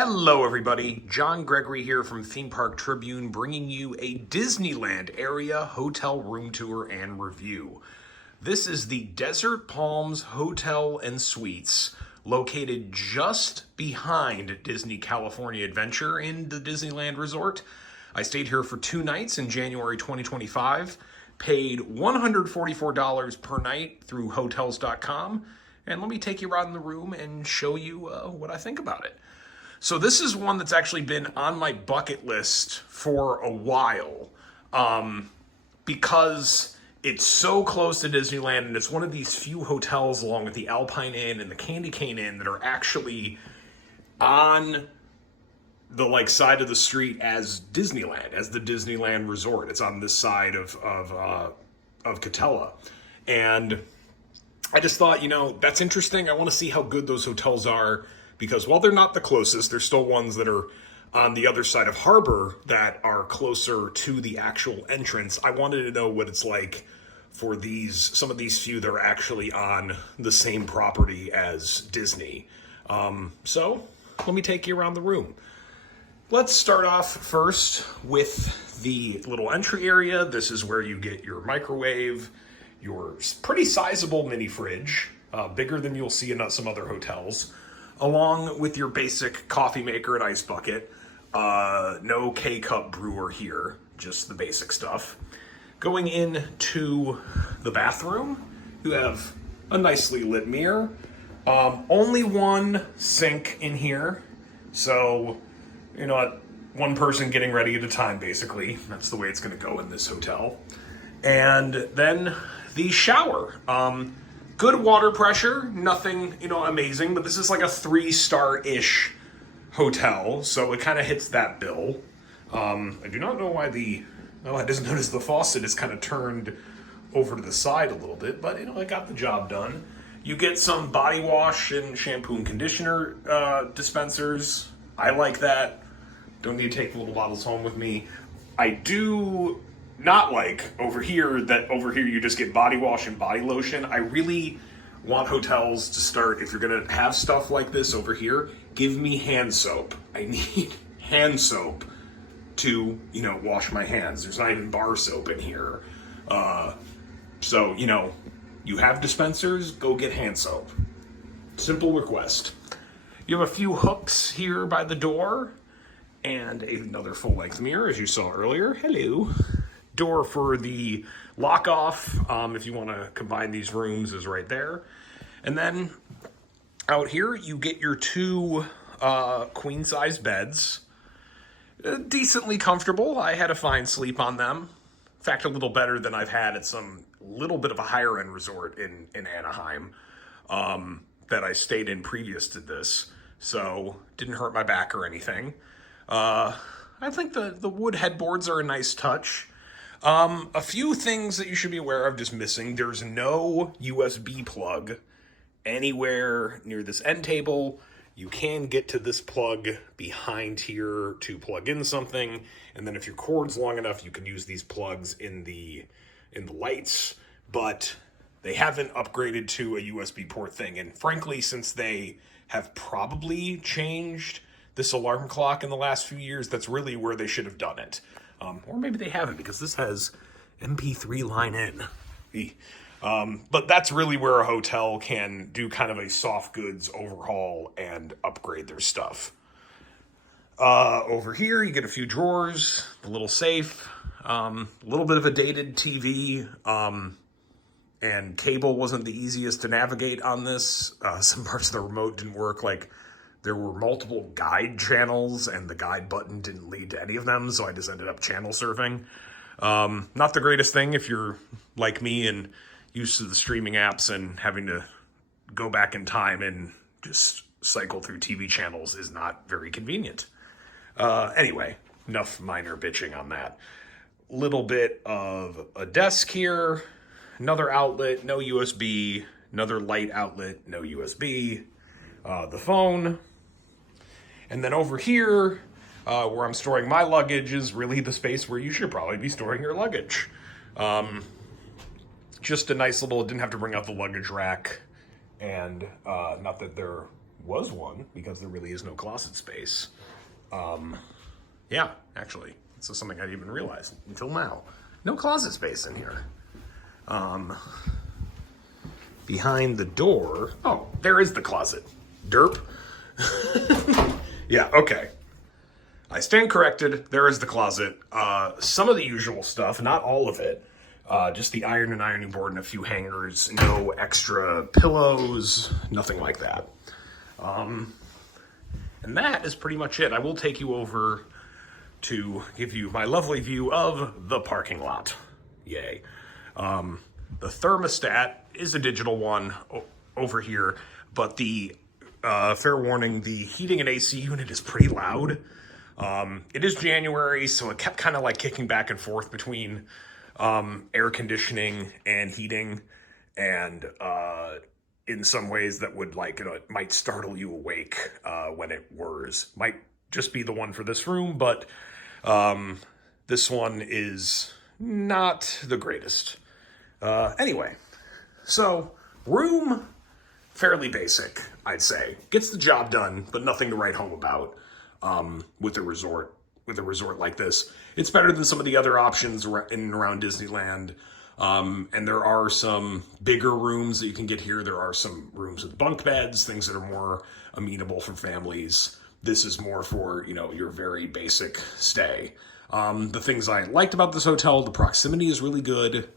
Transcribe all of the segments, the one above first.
Hello everybody, John Gregory here from Theme Park Tribune bringing you a Disneyland area hotel room tour and review. This is the Desert Palms Hotel and Suites, located just behind Disney California Adventure in the Disneyland Resort. I stayed here for 2 nights in January 2025, paid $144 per night through Hotels.com, and let me take you around the room and show you what I think about it. So this is one that's actually been on my bucket list for a while because it's so close to Disneyland, and it's one of these few hotels along with the Alpine Inn and the Candy Cane Inn that are actually on the side of the street as Disneyland, as the Disneyland Resort. It's on this side of Catella. And I just thought, that's interesting. I want to see how good those hotels are, because while they're not the closest, there's still ones that are on the other side of Harbor that are closer to the actual entrance. I wanted to know what it's like for some of these few that are actually on the same property as Disney. So let me take you around the room. Let's start off first with the little entry area. This is where you get your microwave, your pretty sizable mini fridge, bigger than you'll see in some other hotels, along with your basic coffee maker and ice bucket. No K-cup brewer here, just the basic stuff. Going into the bathroom, you have a nicely lit mirror. Only one sink in here, so one person getting ready at a time, basically. That's the way it's going to go in this hotel. And then the shower. Good water pressure, nothing, amazing, but this is like a 3-star-ish hotel, so it kind of hits that bill. I do not know why I just noticed the faucet is kind of turned over to the side a little bit, but, it got the job done. You get some body wash and shampoo and conditioner dispensers. I like that. Don't need to take the little bottles home with me. I do not like over here you just get body wash and body lotion. I really want hotels to start, if you're going to have stuff like this over here, give me hand soap. I need hand soap to, wash my hands. There's not even bar soap in here. So, you have dispensers, go get hand soap. Simple request. You have a few hooks here by the door and another full-length mirror, as you saw earlier. Hello. Door for the lock-off, if you want to combine these rooms, is right there. And then out here, you get your 2 queen-size beds. Decently comfortable. I had a fine sleep on them. In fact, a little better than I've had at some little bit of a higher-end resort in Anaheim that I stayed in previous to this. So, didn't hurt my back or anything. I think the wood headboards are a nice touch. A few things that you should be aware of just missing. There's no USB plug anywhere near this end table. You can get to this plug behind here to plug in something, and then if your cord's long enough, you can use these plugs in the lights, but they haven't upgraded to a USB port thing. And frankly, since they have probably changed this alarm clock in the last few years, that's really where they should have done it. Or maybe they haven't, because this has MP3 line in. But that's really where a hotel can do kind of a soft goods overhaul and upgrade their stuff. Over here, you get a few drawers, a little safe, a little bit of a dated TV, and cable wasn't the easiest to navigate on this. Some parts of the remote didn't work, there were multiple guide channels, and the guide button didn't lead to any of them, so I just ended up channel surfing. Not the greatest thing if you're like me and used to the streaming apps, and having to go back in time and just cycle through TV channels is not very convenient. Anyway, enough minor bitching on that. Little bit of a desk here, another outlet, no USB, another light outlet, no USB, the phone. And then over here, where I'm storing my luggage, is really the space where you should probably be storing your luggage. Just a nice little, didn't have to bring out the luggage rack, and not that there was one, because there really is no closet space. Yeah, actually, this is something I didn't even realize until now. No closet space in here. Behind the door, oh, there is the closet. Derp. Yeah, okay. I stand corrected. There is the closet. Some of the usual stuff, not all of it. Just the iron and ironing board and a few hangers. No extra pillows, nothing like that. And that is pretty much it. I will take you over to give you my lovely view of the parking lot. Yay. The thermostat is a digital one over here, but the fair warning, the heating and AC unit is pretty loud. It is January, so it kept kind of like kicking back and forth between air conditioning and heating, and in some ways that would, like, it might startle you awake when it whirs. Might just be the one for this room, but this one is not the greatest. Anyway, so room, fairly basic, I'd say. Gets the job done, but nothing to write home about with a resort like this. It's better than some of the other options in and around Disneyland. And there are some bigger rooms that you can get here. There are some rooms with bunk beds, things that are more amenable for families. This is more for, your very basic stay. The things I liked about this hotel, the proximity is really good.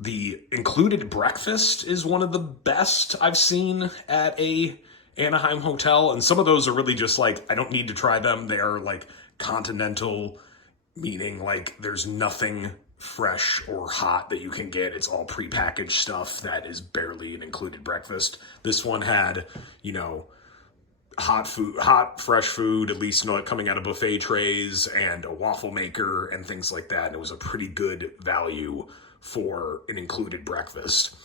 The included breakfast is one of the best I've seen at a Anaheim hotel. And some of those are really just like, I don't need to try them. They are like continental, meaning like there's nothing fresh or hot that you can get. It's all prepackaged stuff that is barely an included breakfast. This one had, hot, fresh food, at least coming out of buffet trays, and a waffle maker and things like that. And it was a pretty good value for an included breakfast.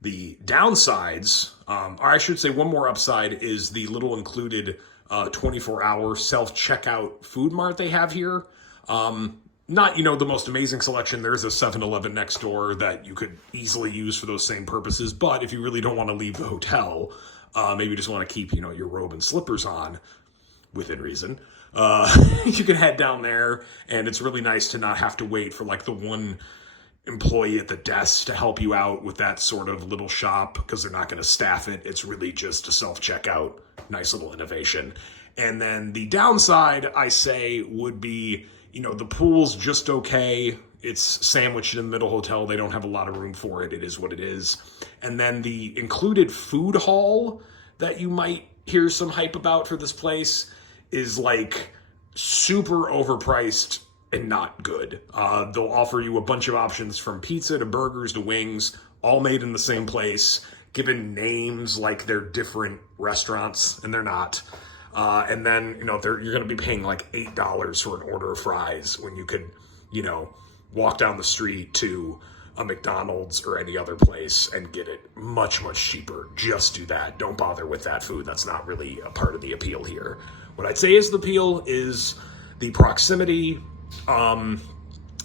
The downsides, or I should say one more upside, is the little included 24-hour self-checkout food mart they have here. Not, the most amazing selection. There's a 7-Eleven next door that you could easily use for those same purposes. But if you really don't want to leave the hotel, maybe you just want to keep, your robe and slippers on, within reason, you can head down there, and it's really nice to not have to wait for like the one employee at the desk to help you out with that sort of little shop, because they're not going to staff it. It's really just a self-checkout, nice little innovation. And then the downside, I say, would be, the pool's just okay. It's sandwiched in the middle hotel. They don't have a lot of room for it. It is what it is. And then the included food hall that you might hear some hype about for this place is like super overpriced and not good. They'll offer you a bunch of options from pizza to burgers to wings, all made in the same place, given names like they're different restaurants, and they're not. And then, you're going to be paying like $8 for an order of fries when you could, walk down the street to a McDonald's or any other place and get it much, much cheaper. Just do that. Don't bother with that food. That's not really a part of the appeal here. What I'd say is the appeal is the proximity. And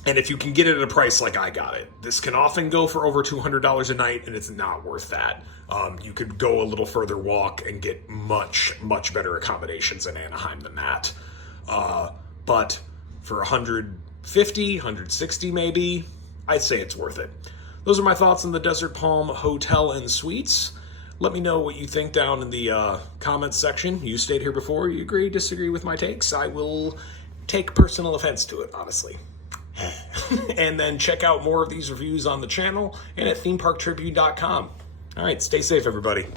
if you can get it at a price like I got it, this can often go for over $200 a night, and it's not worth that. You could go a little further walk and get much, much better accommodations in Anaheim than that. But for 150, 160 maybe, I'd say it's worth it. Those are my thoughts on the Desert Palm Hotel and Suites. Let me know what you think down in the comments section. You stayed here before. You agree, disagree with my takes? I will take personal offense to it, honestly. And then check out more of these reviews on the channel and at themeparktribune.com. All right, stay safe, everybody.